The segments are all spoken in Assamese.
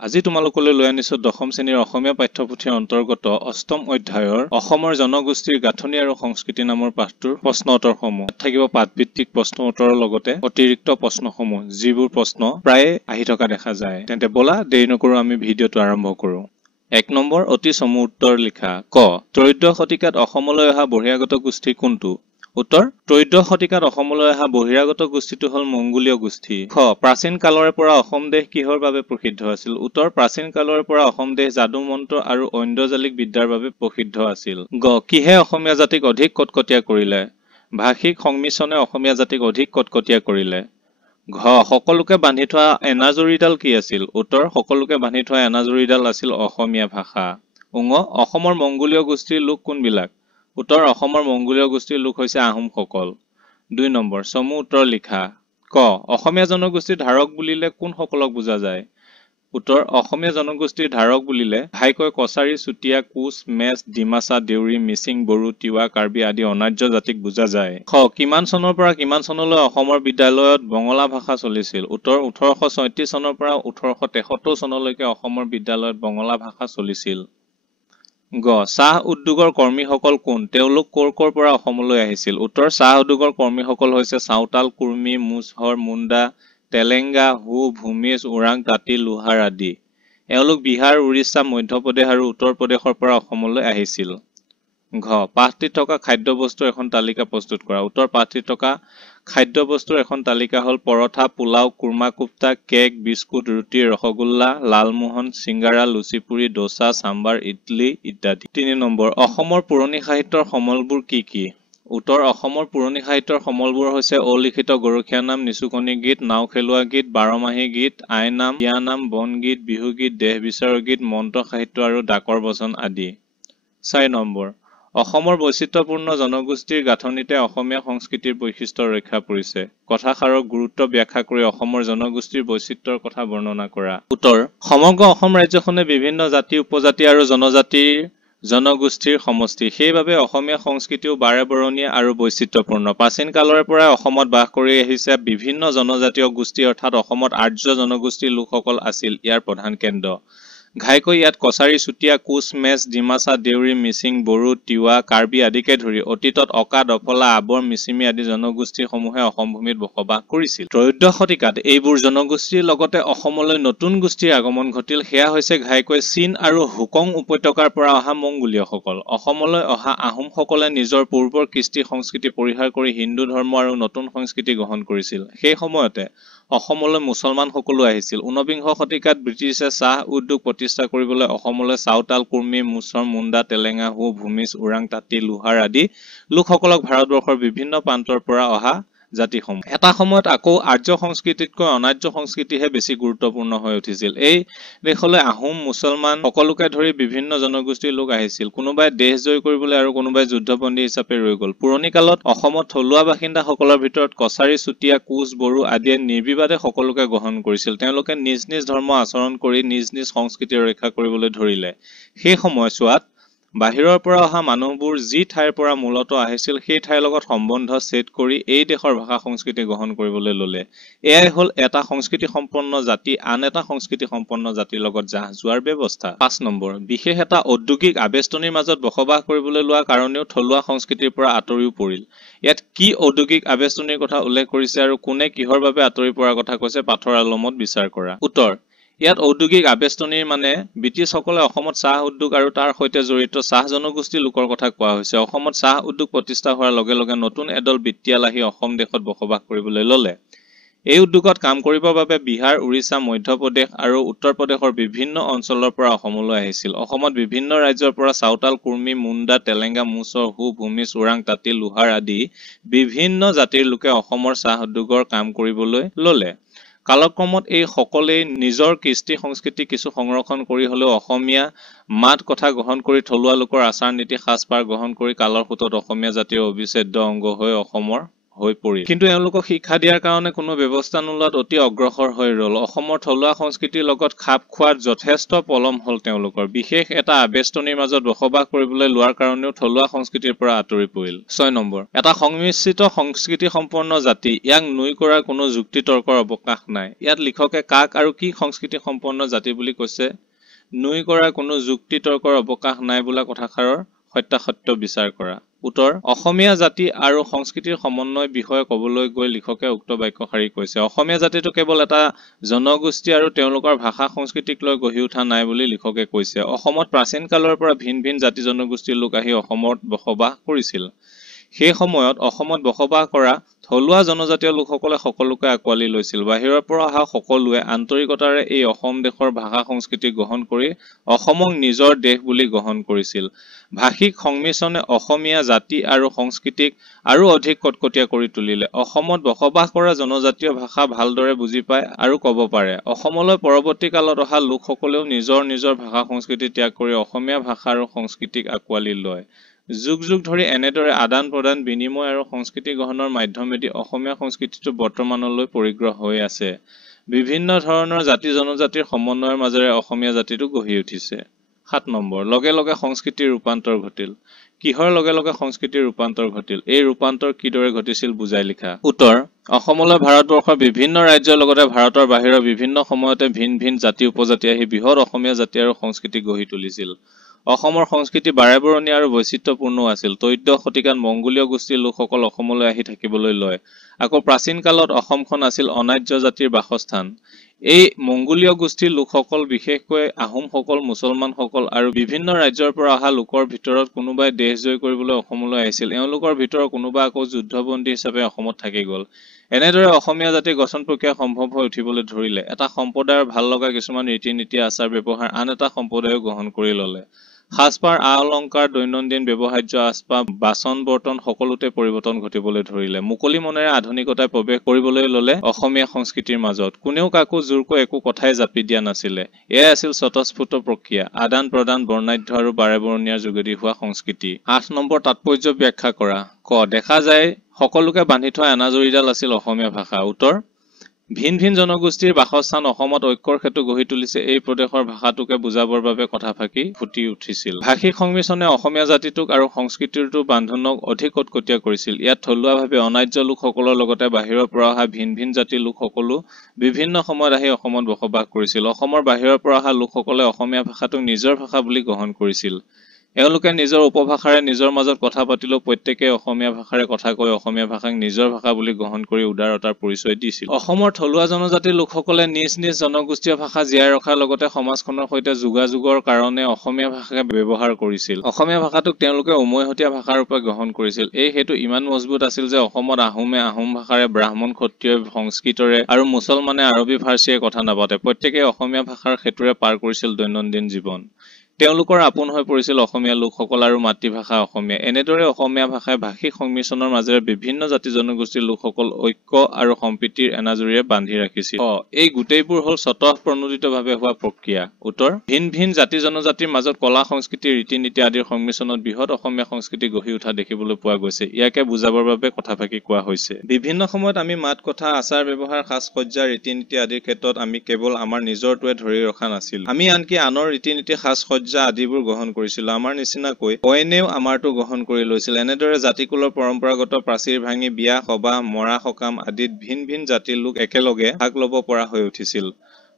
আজি তোমালোকলৈ লৈ আনিছো দশম শ্ৰেণীৰ অসমীয়া পাঠ্যপুথিৰ অন্তৰ্গত অষ্টম অধ্যায়ৰ অসমৰ জনগোষ্ঠীৰ গাঁথনি আৰু সংস্কৃতি নামৰ পাঠটোৰ প্ৰশ্ন উত্তৰসমূহ। ইয়াত থাকিব পাঠভিত্তিক প্ৰশ্ন উত্তৰৰ লগতে অতিৰিক্ত প্ৰশ্নসমূহ, যিবোৰ প্ৰশ্ন প্ৰায়ে আহি থকা দেখা যায়। তেন্তে বলা দেৰি নকৰো আমি ভিডিঅ'টো আৰম্ভ কৰো। ১ নম্বৰ অতি চমু উত্তৰ লিখা। ক ত্ৰয়োদশ শতিকাত অসমলৈ অহা বহিৰাগত গোষ্ঠী কোনটো? উত্তৰ ত্ৰয়োদশ শতিকাত অসমলৈ অহা বহিৰাগত গোষ্ঠীটো হ'ল মংগোলীয় গোষ্ঠী। খ প্ৰাচীন কালৰে পৰা অসম দেশ কিহৰ বাবে প্ৰসিদ্ধ আছিল? উত্তৰ প্ৰাচীন কালৰে পৰা অসম দেশ যাদু মন্ত্ৰ আৰু ঐন্দ্ৰজালিক বিদ্যাৰ বাবে প্ৰসিদ্ধ আছিল। গ কিহে অসমীয়া জাতিক অধিক কটকটীয়া কৰিলে? ভাষিক সংমিশ্ৰণে অসমীয়া জাতিক অধিক কটকটীয়া কৰিলে। ঘ সকলোকে বান্ধি থোৱা এনাজৰীডাল কি আছিল? উত্তৰ সকলোকে বান্ধি থোৱা এনাজৰীডাল আছিল অসমীয়া ভাষা। উঙ অসমৰ মংগোলীয় গোষ্ঠীৰ লোক কোনবিলাক? উত্তৰ অসমৰ মংগোলীয় গোষ্ঠীৰ লোক হৈছে আহোমসকল। ২ নম্বৰ চমু উত্তৰ লিখা। ক অসমীয়া জনগোষ্ঠীৰ ধাৰক বুলিলে কোনসকলক বুজা যায়? উত্তৰ অসমীয়া জনগোষ্ঠীৰ ধাৰক বুলিলে ঘাইকৈ কছাৰী, চুতীয়া, কোচ, মেচ, ডিমাচা, দেউৰী, মিচিং, বড়ো, তিৱা, কাৰ্বি আদি অনাৰ্য জাতিক বুজা যায়। খ কিমান চনৰ পৰা কিমান চনলৈ অসমৰ বিদ্যালয়ত বঙলা ভাষা চলিছিল? উত্তৰ ১৮৩৬ চনৰ পৰা ১৮৭৩ চনলৈকে অসমৰ বিদ্যালয়ত বঙলা ভাষা চলিছিল। গ চাহ উদ্যোগৰ কৰ্মীসকল কোন? তেওঁলোক ক'ৰ পৰা অসমলৈ আহিছিল? উত্তৰ চাহ উদ্যোগৰ কৰ্মীসকল হৈছে চাওতাল, কুৰ্মী, মুছহৰ, মুণ্ডা, তেলেংগা, হু, ভূমিজ, ওৰাং, তাঁতী, লোহাৰ আদি। এওঁলোক বিহাৰ, উৰিষ্যা, মধ্যপ্ৰদেশ আৰু উত্তৰ প্ৰদেশৰ পৰা অসমলৈ আহিছিল। ঘ পাঠটিত থকা খাদ্যবস্তুৰ এখন তালিকা প্ৰস্তুত কৰা। উত্তৰ পাঠটিত থকা খাদ্যবস্তুৰ এখন তালিকা হ'ল পৰঠা, পোলাও, কুৰ্মা কোপ্তা, কেক, বিস্কুট, ৰুটি, ৰসগোল্লা, লালমোহন, চিংগাৰা, লুচিপুৰি, ডোচা, চাম্বাৰ, ইডলি ইত্যাদি। ৩ নম্বৰ অসমৰ পুৰণি সাহিত্যৰ সমলবোৰ কি কি? উত্তৰ অসমৰ পুৰণি সাহিত্যৰ সমলবোৰ হৈছে অলিখিত গৰখীয়া নাম, নিচুকনি গীত, নাও খেলোৱা গীত, বাৰমাহী গীত, আইনাম, বিয়ানাম, বনগীত, বিহুগীত, দেহ বিচাৰৰ গীত, মন্ত্ৰ সাহিত্য আৰু ডাকৰ বচন আদি। ৪ নম্বৰ অসমৰ বৈচিত্ৰ্যপূৰ্ণ জনগোষ্ঠীৰ গাঁথনিতে অসমীয়া সংস্কৃতিৰ বৈশিষ্ট্য ৰক্ষা পৰিছে। কথাষাৰৰ গুৰুত্ব ব্যাখ্যা কৰি অসমৰ জনগোষ্ঠীৰ বৈচিত্ৰ্যৰ কথা বৰ্ণনা কৰা। উত্তৰ সমগ্ৰ অসম ৰাজ্যখনে বিভিন্ন জাতি, উপজাতি আৰু জনগোষ্ঠীৰ সমষ্টি। সেইবাবে অসমীয়া সংস্কৃতিও বাৰেবৰণীয়া আৰু বৈচিত্ৰ্যপূৰ্ণ। প্ৰাচীন কালৰে পৰাই অসমত বাস কৰি আহিছে বিভিন্ন জনজাতীয় গোষ্ঠী, অৰ্থাৎ অসমত আৰ্য জনগোষ্ঠীৰ লোকসকল আছিল ইয়াৰ প্ৰধান কেন্দ্ৰ। ঘাইকৈ ইয়াত কছাৰী, চুতীয়া, কোচ, মেচ, ডিমাচা, দেউৰী, মিচিং, বড়ো, তিৱা, কাৰ্বি আদিকে ধৰি অতীতত অকা, দফলা, আবৰ, মিচিমি আদি জনগোষ্ঠীসমূহে অসম ভূমিত বসবাস কৰিছিল। ত্ৰয়োদশ শতিকাত এইবোৰ জনগোষ্ঠীৰ লগতে অসমলৈ নতুন গোষ্ঠীৰ আগমন ঘটিল। সেয়া হৈছে ঘাইকৈ চীন আৰু হুকং উপত্যকাৰ পৰা অহা মংগোলীয়সকল। অসমলৈ অহা আহোমসকলে নিজৰ পূৰ্বৰ কৃষ্টি সংস্কৃতি পৰিহাৰ কৰি হিন্দু ধৰ্ম আৰু নতুন সংস্কৃতি গ্ৰহণ কৰিছিল। সেই সময়তে অসমলৈ মুছলমান সকলো আহিছিল। ১৯বিংশ শতিকাত ব্ৰিটিছে চাহ উদ্যোগ প্ৰতিষ্ঠা কৰিবলৈ অসমলৈ চাওতাল, কুৰ্মী, মুছৰ, মুণ্ডা, তেলেঙা, হু, ভূমিজ, ওৰাং, তাঁতী, লোহাৰ আদি লোকসকলক ভাৰতবৰ্ষৰ বিভিন্ন প্ৰান্তৰ পৰা অহা জাতিসমূহ। এটা সময়ত আকৌ আৰ্য সংস্কৃতিতকৈ অনাৰ্য সংস্কৃতিহে বেছি গুৰুত্বপূৰ্ণ হৈ উঠিছিল। এই দেশলৈ আহোম, মুছলমান সকলোকে ধৰি বিভিন্ন জনগোষ্ঠীৰ লোক আহিছিল। কোনোবাই দেশ জয় কৰিবলৈ আৰু কোনোবাই যুদ্ধবন্দী হিচাপে ৰৈ গ'ল। পুৰণি কালত অসমত থলুৱা বাসিন্দাসকলৰ ভিতৰত কছাৰী, চুতীয়া, কোচ, বড়ো আদিয়ে নিৰ্বিবাদে সকলোকে গ্ৰহণ কৰিছিল। তেওঁলোকে নিজ নিজ ধৰ্ম আচৰণ কৰি নিজ নিজ সংস্কৃতি ৰক্ষা কৰিবলৈ ধৰিলে। সেই সময়ছোৱাত বাহিৰৰ পৰা অহা মানুহবোৰ যি ঠাইৰ পৰা মূলতঃ আহিছিল সেই ঠাইৰ লগত সম্বন্ধ ছেদ কৰি এই দেশৰ ভাষা সংস্কৃতি গ্ৰহণ কৰিবলৈ ললে। এয়াই হ'ল এটা সংস্কৃতি সম্পন্ন জাতি আন এটা সংস্কৃতি সম্পন্ন জাতিৰ লগত জাহ যোৱাৰ ব্যৱস্থা। ৫ নম্বৰ বিশেষ এটা ঔদ্যোগিক আবেষ্টনীৰ মাজত বসবাস কৰিবলৈ লোৱা কাৰণেও থলুৱা সংস্কৃতিৰ পৰা আঁতৰিও পৰিল। ইয়াত কি ঔদ্যোগিক আবেষ্টনীৰ কথা উল্লেখ কৰিছে আৰু কোনে কিহৰ বাবে আঁতৰি পৰাৰ কথা কৈছে পাঠৰ আলমত বিচাৰ কৰা। উত্তৰ ইয়াত ঔদ্যোগিক আবেষ্টনীৰ মানে ব্ৰিটিছসকলে অসমত চাহ উদ্যোগ আৰু তাৰ সৈতে জড়িত চাহ জনগোষ্ঠীৰ লোকৰ কথা কোৱা হৈছে। অসমত চাহ উদ্যোগ প্ৰতিষ্ঠা হোৱাৰ লগে লগে নতুন এদল বিত্তীয়াল আহি অসম দেশত বসবাস কৰিবলৈ ললে। এই উদ্যোগত কাম কৰিবৰ বাবে বিহাৰ, উৰিষ্যা, মধ্যপ্ৰদেশ আৰু উত্তৰ প্ৰদেশৰ বিভিন্ন অঞ্চলৰ পৰা অসমলৈ আহিছিল। অসমত বিভিন্ন ৰাজ্যৰ পৰা চাওতাল, কুৰ্মী, মুণ্ডা, তেলেংগা, মুছৰ, হু, ভূমিজ, ওৰাং, তাঁতী, লোহাৰ আদি বিভিন্ন জাতিৰ লোকে অসমৰ চাহ উদ্যোগৰ কাম কৰিবলৈ ললে। কালক্ৰমত এই সকলেই নিজৰ কৃষ্টি সংস্কৃতি কিছু সংৰক্ষণ কৰি হলেও অসমীয়া মাত কথা গ্ৰহণ কৰি থলুৱা লোকৰ আচাৰ নীতি সাজপাৰ গ্ৰহণ কৰি কালৰ সোঁতত অসমীয়া জাতিৰ অবিচ্ছেদ্য অংগ হৈ অসমৰ হৈ পৰিল। কিন্তু এওঁলোকক শিক্ষা দিয়াৰ কাৰণে কোনো ব্যৱস্থা নোলোৱাত অতি অগ্ৰসৰ হৈ ৰল। অসমৰ থলুৱা সংস্কৃতিৰ লগত খাপ খোৱাত যথেষ্ট পলম হল তেওঁলোকৰ। বিশেষ এটা আবেষ্টনীৰ মাজত বসবাস কৰিবলৈ লোৱাৰ কাৰণেও থলুৱা সংস্কৃতিৰ পৰা আঁতৰি পৰিল। 6 নম্বৰ, এটা সংমিশ্ৰিত সংস্কৃতি সম্পন্ন জাতি, ইয়াক নুই কৰাৰ কোনো যুক্তি তৰ্কৰ অৱকাশ নাই। ইয়াত লিখকে কাক আৰু কি সংস্কৃতি সম্পন্ন জাতি বুলি কৈছে? নুই কৰাৰ কোনো যুক্তি তৰ্কৰ অৱকাশ নাই বোলা কথাষাৰৰ সত্যাসত্য বিচাৰ কৰা। উত্তৰ, অসমীয়া জাতি আৰু সংস্কৃতিৰ সমন্বয় বিষয়ে ক'বলৈ গৈ লিখকে উক্ত বাক্যশাৰী কৈছে। অসমীয়া জাতিটো কেৱল এটা জনগোষ্ঠী আৰু তেওঁলোকৰ ভাষা সংস্কৃতিক লৈ গঢ়ি উঠা নাই বুলি লিখকে কৈছে। অসমত প্ৰাচীন কালৰ পৰা ভিন ভিন জাতি জনগোষ্ঠীৰ লোক আহি অসমত বসবাস কৰিছিল। সেই সময়ত অসমত বসবাস কৰা থলুৱা জনজাতীয় লোকসকলে সকলোকে আঁকোৱালি লৈছিল। বাহিৰৰ পৰা অহা সকলোৱে আন্তৰিকতাৰে এই অসম দেশৰ ভাষা সংস্কৃতি গ্ৰহণ কৰি অসমক নিজৰ দেশ বুলি গ্ৰহণ কৰিছিল। ভাষিক সংমিশ্ৰণে অসমীয়া জাতি আৰু সংস্কৃতিক আৰু অধিক কটকটীয়া কৰি তুলিলে। অসমত বসবাস কৰা জনজাতীয় ভাষা ভালদৰে বুজি পায় আৰু ক'ব পাৰে। অসমলৈ পৰৱৰ্তী কালত অহা লোকসকলেও নিজৰ নিজৰ ভাষা সংস্কৃতি ত্যাগ কৰি অসমীয়া ভাষা আৰু সংস্কৃতিক আঁকোৱালি লয়। যুগ যুগ ধৰি এনেদৰে আদান প্ৰদান বিনিময় আৰু সংস্কৃতি গ্ৰহণৰ মাধ্যমেদি অসমীয়া সংস্কৃতিটো বৰ্তমানলৈ পৰিগ্ৰহ হৈ আছে। বিভিন্ন ধৰণৰ জাতি জনজাতিৰ সমন্বয়ৰ মাজেৰে অসমীয়া জাতিটো গঢ়ি উঠিছে। 7 নম্বৰ, লগে লগে সংস্কৃতিৰ ৰূপান্তৰ ঘটিল। কিহৰ লগে লগে সংস্কৃতিৰ ৰূপান্তৰ ঘটিল? এই ৰূপান্তৰ কিদৰে ঘটিছিল বুজাই লিখা। উত্তৰ, অসমলৈ ভাৰতবৰ্ষৰ বিভিন্ন ৰাজ্যৰ লগতে ভাৰতৰ বাহিৰৰ বিভিন্ন সময়তে ভিন ভিন জাতি উপজাতি আহি বৃহৎ অসমীয়া জাতি আৰু সংস্কৃতি গঢ়ি তুলিছিল। অসমৰ সংস্কৃতি বাৰেবৰণীয়া আৰু বৈচিত্ৰ্যপূৰ্ণ আছিল। ত্ৰয়োদশ শতিকাত মংগোলীয় গোষ্ঠীৰ লোকসকল অসমলৈ আহি থাকিবলৈ লয়। আকৌ প্ৰাচীন কালত অসমখন আছিল অনাৰ্য জাতিৰ বাসস্থান। এই মংগোলীয় গোষ্ঠীৰ লোকসকল বিশেষকৈ আহোমসকল, মুছলমানসকল আৰু বিভিন্ন ৰাজ্যৰ পৰা অহা লোকৰ ভিতৰত কোনোবাই দেশ জয় কৰিবলৈ অসমলৈ আহিছিল। এওঁলোকৰ ভিতৰত কোনোবা আকৌ যুদ্ধবন্দী হিচাপে অসমত থাকি গ'ল। এনেদৰে অসমীয়া জাতিৰ গঠন প্ৰক্ৰিয়া সম্ভৱ হৈ উঠিবলৈ ধৰিলে। এটা সম্প্ৰদায়ৰ ভাল লগা কিছুমান ৰীতি নীতি আচাৰ ব্যৱহাৰ আন এটা সম্প্ৰদায়েও গ্ৰহণ কৰি ল'লে। সাজপাৰ, আ-অলংকাৰ, দৈনন্দিন ব্যৱহাৰ্য আচবাব, বাচন বৰ্তন সকলোতে পৰিৱৰ্তন ঘটিবলৈ ধৰিলে। মুকলি মনেৰে আধুনিকতাই প্ৰৱেশ কৰিবলৈ ললে অসমীয়া সংস্কৃতিৰ মাজত। কোনেও কাকো জোৰকৈ একো কথাই জাপি দিয়া নাছিলে। এয়াই আছিল স্বতঃস্ফূৰ্ত প্ৰক্ৰিয়া, আদান প্ৰদান, বৰ্ণাঢ্য আৰু বাৰেবৰণীয়াৰ যোগেদি হোৱা সংস্কৃতি। 8 নম্বৰ, তাৎপৰ্য ব্যাখ্যা কৰা। ক, দেখা যায় সকলোকে বান্ধি থোৱা এনাজৰীডাল আছিল অসমীয়া ভাষা। উত্তৰ, ভিন ভিন জনগোষ্ঠীৰ বাসস্থান অসমত ঐক্যৰ সেতু গঢ়ি তুলিছে। এই প্ৰদেশৰ ভাষাটোকে বুজাবৰ বাবে কথাফাকি ফুটি উঠিছিল। ভাষিক সংমিশ্ৰণে অসমীয়া জাতিটোক আৰু সংস্কৃতিটোৰ বান্ধোনক অধিক কটকটীয়া কৰিছিল। ইয়াত থলুৱাভাৱে অনাৰ্য লোকসকলৰ লগতে বাহিৰৰ পৰা অহা ভিন ভিন জাতিৰ লোকসকলো বিভিন্ন সময়ত আহি অসমত বসবাস কৰিছিল। অসমৰ বাহিৰৰ পৰা অহা লোকসকলে অসমীয়া ভাষাটোক নিজৰ ভাষা বুলি গ্ৰহণ কৰিছিল। এওঁলোকে নিজৰ উপভাষাৰে নিজৰ মাজত কথা পাতিলেও প্ৰত্যেকেই অসমীয়া ভাষাৰে কথা কৈ অসমীয়া ভাষাক নিজৰ ভাষা বুলি গ্ৰহণ কৰি উদাৰতাৰ পৰিচয় দিছিল। অসমৰ থলুৱা জনজাতিৰ লোকসকলে নিজ নিজ জনগোষ্ঠীয় ভাষা জীয়াই ৰখাৰ লগতে সমাজখনৰ সৈতে যোগাযোগৰ কাৰণে অসমীয়া ভাষাকে ব্যৱহাৰ কৰিছিল। অসমীয়া ভাষাটোক তেওঁলোকে উমৈহতীয়া ভাষা ৰূপে গ্ৰহণ কৰিছিল। এই হেতু ইমান মজবুত আছিল যে অসমত আহোমে আহোম ভাষাৰে, ব্ৰাহ্মণ ক্ষত্ৰিয়ই সংস্কৃতৰে আৰু মুছলমানে আৰবী ফাৰ্চীয়ে কথা নাপাতে। প্ৰত্যেকেই অসমীয়া ভাষাৰ সেতুৰে পাৰ কৰিছিল দৈনন্দিন জীৱন। তেওঁলোকৰ আপোন হৈ পৰিছিল অসমীয়া লোকসকল আৰু মাতৃভাষা অসমীয়া। এনেদৰে অসমীয়া ভাষাই ভাষিক সংমিশ্ৰণৰ মাজেৰে বিভিন্ন জাতি জনগোষ্ঠীৰ লোকসকল ঐক্য আৰু সম্প্ৰীতিৰ এনাজৰীৰে বান্ধি ৰাখিছিল। এই গোটেইবোৰ হল স্বতঃপ্ৰণোদিতভাৱে হোৱা প্ৰক্ৰিয়া। উত্তৰ, ভিন ভিন জাতি জনজাতিৰ মাজত কলা সংস্কৃতি, ৰীতি নীতি আদিৰ সংমিশ্ৰণত বৃহৎ অসমীয়া সংস্কৃতি গঢ়ি উঠা দেখিবলৈ পোৱা গৈছে। ইয়াকে বুজাবৰ বাবে কথাফাকি কোৱা হৈছে। বিভিন্ন সময়ত আমি মাত কথা, আচাৰ ব্যৱহাৰ, সাজ সজ্জা, ৰীতি নীতি আদিৰ ক্ষেত্ৰত আমি কেৱল আমাৰ নিজৰটোৱে ধৰি ৰখা নাছিল। আমি আনকি আনৰ ৰীতি নীতি, সাজ সজ্জা আদিবোৰ গ্ৰহণ কৰিছিলো। আমাৰ নিচিনাকৈ অইনেও আমাৰটো গ্ৰহণ কৰি লৈছিল। এনেদৰে জাতিকুলৰ পৰম্পৰাগত প্ৰাচীৰ ভাঙি বিয়া, সবাহ, মৰা সকাম আদিত ভিন ভিন জাতিৰ লোক একেলগে ভাগ ল'ব পৰা হৈ উঠিছিল।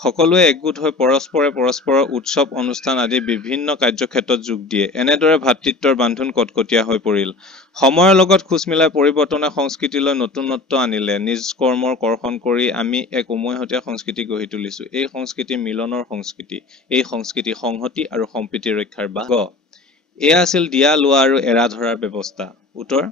সকলোৱে একগোট হৈ পৰস্পৰৰ উৎসৱ অনুষ্ঠান আদি বিভিন্ন কাৰ্যক্ষেত্ৰত যোগ দিয়ে। এনেদৰে ভাতৃত্বৰ বান্ধোন কটকটীয়া হৈ পৰিল। সময়ৰ লগত খোজ মিলাই পৰিৱৰ্তনে সংস্কৃতিলৈ নতুনত্ব আনিলে। নিজ কৰ্মৰ কৰ্ষণ কৰি আমি এক উমৈহতীয়া সংস্কৃতি গঢ়ি তুলিছো। এই সংস্কৃতি মিলনৰ সংস্কৃতি। এই সংস্কৃতি সংহতি আৰু সম্প্ৰীতি ৰক্ষাৰ বাহ। এয়া আছিল দিয়া লোৱা আৰু এৰা ধৰাৰ ব্যৱস্থা। উত্তৰ,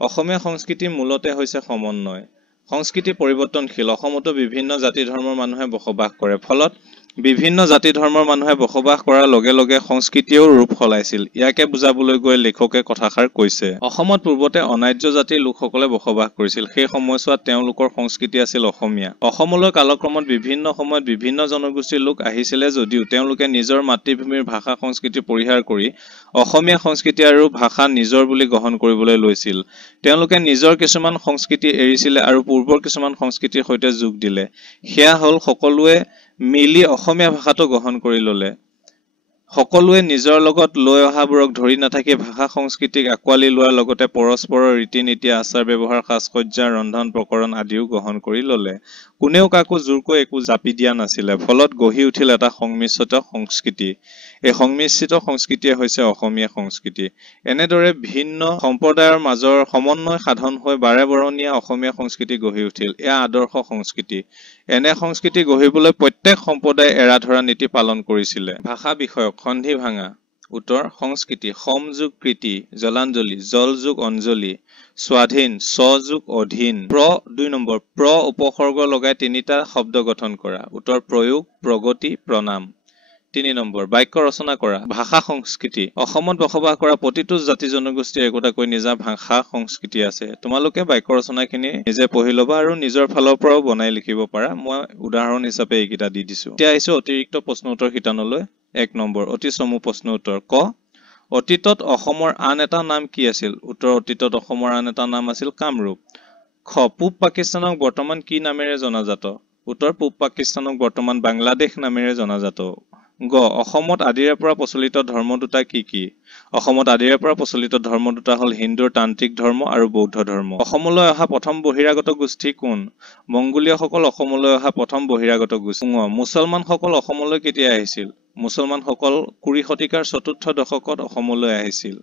অসমীয়া সংস্কৃতিৰ মূলতে হৈছে সমন্বয়। সংস্কৃতি পৰিৱৰ্তনশীল। অসমতো বিভিন্ন জাতি ধৰ্মৰ মানুহে বসবাস কৰে। ফলত বিভিন্ন জাতি ধৰ্মৰ মানুহে বসবাস কৰাৰ লগে লগে সংস্কৃতিয়েও ৰূপ সলাইছিল। ইয়াকে বুজাবলৈ গৈ লেখকে কথাষাৰ কৈছে। অসমত পূৰ্বতে অনাৰ্য জাতিৰ লোকসকলে বসবাস কৰিছিল। সেই সময়ছোৱাত তেওঁলোকৰ সংস্কৃতি আছিল অসমীয়া। অসমলৈ কালক্ৰমত বিভিন্ন সময়ত বিভিন্ন জনগোষ্ঠীৰ লোক আহিছিলে যদিও তেওঁলোকে নিজৰ মাতৃভূমিৰ ভাষা সংস্কৃতি পৰিহাৰ কৰি অসমীয়া সংস্কৃতি আৰু ভাষা নিজৰ বুলি গ্ৰহণ কৰিবলৈ লৈছিল। তেওঁলোকে নিজৰ কিছুমান সংস্কৃতি এৰিছিলে আৰু পূৰ্বৰ কিছুমান সংস্কৃতিৰ সৈতে যোগ দিলে। সেয়া হ'ল সকলোৱে মিলি অসমীয়া ভাষাটো গ্ৰহণ কৰি ল'লে। সকলোৱে নিজৰ লগত লৈ অহাবোৰক ধৰি নাথাকি ভাষা সংস্কৃতিক আঁকোৱালি লোৱাৰ লগতে পৰস্পৰৰ ৰীতি-নীতি, আচাৰ ব্যৱহাৰ, সাজ-সজ্জা, ৰন্ধন প্ৰকৰণ আদিও গ্ৰহণ কৰি ল'লে। কোনেও কাকো জোৰকৈ একো জাপি দিয়া নাছিলে। ফলত গঢ়ি উঠিল এটা সংমিশ্ৰিত সংস্কৃতি। এই সংমিশ্ৰিত সংস্কৃতিয়ে হৈছে অসমীয়া সংস্কৃতি। এনেদৰে ভিন্ন সম্প্ৰদায়ৰ মাজৰ সমন্বয় সাধন হৈ বাৰেবৰণীয়া অসমীয়া সংস্কৃতি গঢ়ি উঠিল। এয়া আদৰ্শ সংস্কৃতি। এনে সংস্কৃতি গঢ়িবলৈ প্ৰত্যেক সম্প্ৰদায়ে এৰা ধৰা নীতি পালন কৰিছিলে। ভাষা বিষয়ক সন্ধি ভাঙা। উত্তৰ সংস্কৃতি। সম যোগ কৃতি, জলাঞ্জলি, জল যোগ অঞ্জলি, স্বাধীন, স্ব যোগ অধীন। ২ নম্বৰ প্ৰ উপসৰ্গ লগাই তিনিটা শব্দ গঠন কৰা। উত্তৰ প্ৰয়োগ, প্ৰগতি, প্ৰণাম। ৩ নম্বৰ বাক্য ৰচনা কৰা। ভাষা সংস্কৃতি। অসমত বসবাস কৰা প্ৰতিটো জাতি জনগোষ্ঠীৰ একোটাকৈ নিজা ভাষা সংস্কৃতি আছে। তোমালোকে বাক্য ৰচনাখিনি নিজে পঢ়ি ল'বা আৰু নিজৰ ফালৰ পৰাও বনাই লিখিব পাৰা। মই উদাহৰণ হিচাপে এইকেইটা দি দিছো। এতিয়া আহিছো অতিৰিক্ত প্ৰশ্ন উত্তৰ শিতানলৈ। ১ নম্বৰ অতি চমু প্ৰশ্ন উত্তৰ। ক অতীতত অসমৰ আন এটা নাম কি আছিল? উত্তৰ অতীতত অসমৰ আন এটা নাম আছিল কামৰূপ। খ পূব পাকিস্তানক বৰ্তমান কি নামেৰে জনাজাত? উত্তৰ পূব পাকিস্তানক বৰ্তমান বাংলাদেশ নামেৰে জনাজাত। গ অসমত আদিৰে পৰা প্ৰচলিত ধৰ্ম দুটা কি কি? অসমত আদিৰে পৰা প্ৰচলিত ধৰ্ম দুটা হ'ল হিন্দুৰ তান্ত্ৰিক ধৰ্ম আৰু বৌদ্ধ ধৰ্ম। অসমলৈ অহা প্ৰথম বহিৰাগত গোষ্ঠী কোন? মংগোলীয়সকল অসমলৈ অহা প্ৰথম বহিৰাগত গোষ্ঠী। মুছলমানসকল অসমলৈ কেতিয়া আহিছিল? মুছলমানসকল ২০ শতিকাৰ চতুৰ্থ দশকত অসমলৈ আহিছিল।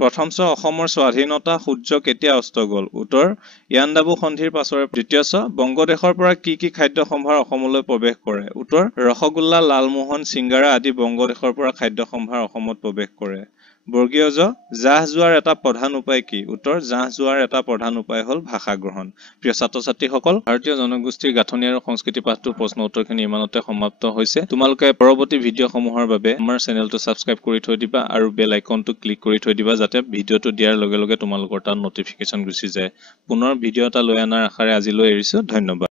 প্ৰথমচ অসমৰ স্বাধীনতা সূৰ্য কেতিয়া অস্ত গ'ল? উত্তৰ ইয়াণ্ডাবু সন্ধিৰ পাছৰে। দ্বিতীয়চ বংগদেশৰ পৰা কি কি খাদ্য সম্ভাৰ অসমলৈ প্ৰৱেশ কৰে? উত্তৰ ৰসগোল্লা, লালমোহন, চিংগাৰা আদি বংগদেশৰ পৰা খাদ্য সম্ভাৰ অসমত প্ৰৱেশ কৰে। বৰ্গীয় জ জাহ যোৱাৰ এটা প্ৰধান উপায় কি? উত্তৰ জাহ যোৱাৰ এটা প্ৰধান উপায় হ'ল ভাষা গ্ৰহণ। প্ৰিয় ছাত্ৰ ছাত্ৰীসকল, ভাৰতীয় জনগোষ্ঠীৰ গাঁথনি আৰু সংস্কৃতি পাঠটোৰ প্ৰশ্ন উত্তৰখিনি ইমানতে সমাপ্ত হৈছে। তোমালোকে পৰৱৰ্তী ভিডিঅ'সমূহৰ বাবে আমাৰ চেনেলটো ছাবস্ক্ৰাইব কৰি থৈ দিবা আৰু বেল আইকনটো ক্লিক কৰি থৈ দিবা যাতে ভিডিঅ'টো দিয়াৰ লগে লগে তোমালোকৰ তাত নটিফিকেশ্যন গুচি যায়। পুনৰ ভিডিঅ' এটা লৈ অনাৰ আশাৰে আজিলৈ এৰিছো। ধন্যবাদ।